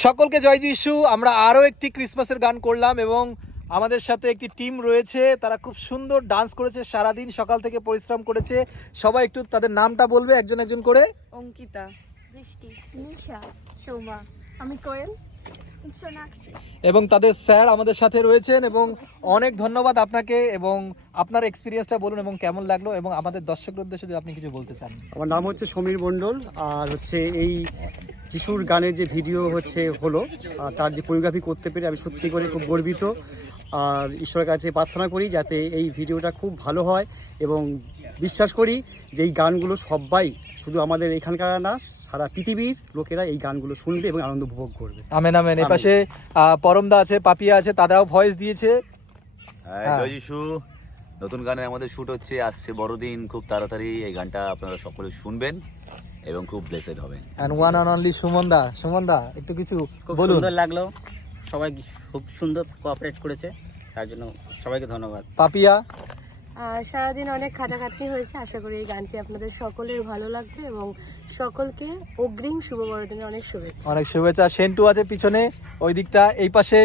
সকলকে জয় যিশু। আমরা আরো একটি ক্রিসমাসের গান করলাম এবং আমাদের সাথে একটি টিম রয়েছে, তারা খুব সুন্দর ডান্স করেছে, সারাদিন সকাল থেকে পরিশ্রম করেছে। সবাই একটু তাদের নামটা বলবে একজন একজন করে। অঙ্কিতা, বৃষ্টি, নিশা, সৌমা, আমি কোয়েল, সোনাক্ষী এবং তাদের স্যার আমাদের সাথে রয়েছেন এবং অনেক ধন্যবাদ আপনাকে। এবং আপনার এক্সপিরিয়েন্সটা বলুন এবং কেমন লাগলো, এবং আমাদের দর্শকদের উদ্দেশ্যে যদি আপনি কিছু বলতে চান। আমার নাম হচ্ছে সমীর মণ্ডল, আর হচ্ছে এই যিশুর গানের যে ভিডিও হলো তার যে কোরিওগ্রাফি করতে পেরে আমি সত্যি করে খুব গর্বিত। আর ঈশ্বরের কাছে প্রার্থনা করি যাতে এই ভিডিওটা খুব ভালো হয়, এবং বিশ্বাস করি যে এই গানগুলো সবাই, শুধু আমাদের এখানকার না, সারা পৃথিবীর লোকেরা এই গানগুলো শুনবে এবং আনন্দ উপভোগ করবে। Amen amen. এই পাশে পরমদা আছে, পাপিয়া আছে, তারাও ভয়েস দিয়েছে। জয় যিশু। নতুন গানে আমাদের শুট হচ্ছে, আসছে বড়দিন, খুব তাড়াতাড়ি এই গানটা আপনারা সকলে শুনবেন এবং খুব ব্লেসেড হবেন। এন্ড ওয়ান অ্যান্ড অনলি সুমনদা একটু কিছু খুব বলুন। সুন্দর লাগলো, সবাই খুব সুন্দর কোঅপারেট করেছে, তার জন্য সবাইকে ধন্যবাদ। পাপিয়া, সারাদিন অনেক খাটাখাটনি হয়েছে, আশা করি এই গানটি আপনাদের সকলের ভালো লাগবে এবং সকলকে অগ্রিম শুভ বড়দিনের অনেক শুভেচ্ছা। অনেক শুভেচ্ছা। সেন্টু আছে পিছনে ওই দিকটা। এই পাশে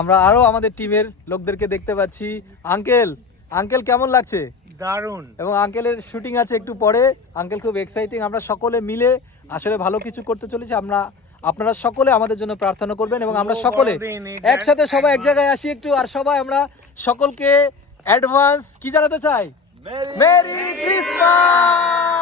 আমরা আরো আমাদের টিমের লোকদেরকে দেখতে পাচ্ছি। আঙ্কেল কেমন লাগছে? দারুণ। এবং আঙ্কেলের শুটিং আছে একটু পরে। আঙ্কেল খুব এক্সাইটিং। আমরা সকলে মিলে আসলে ভালো কিছু করতে চলেছি। আপনারা সকলে আমাদের জন্য প্রার্থনা করবেন এবং আমরা সকলে একসাথে সবাই এক জায়গায় আসি একটু, আর সবাই আমরা সকলকে অ্যাডভান্স কি জানাতে চাই? Merry Christmas.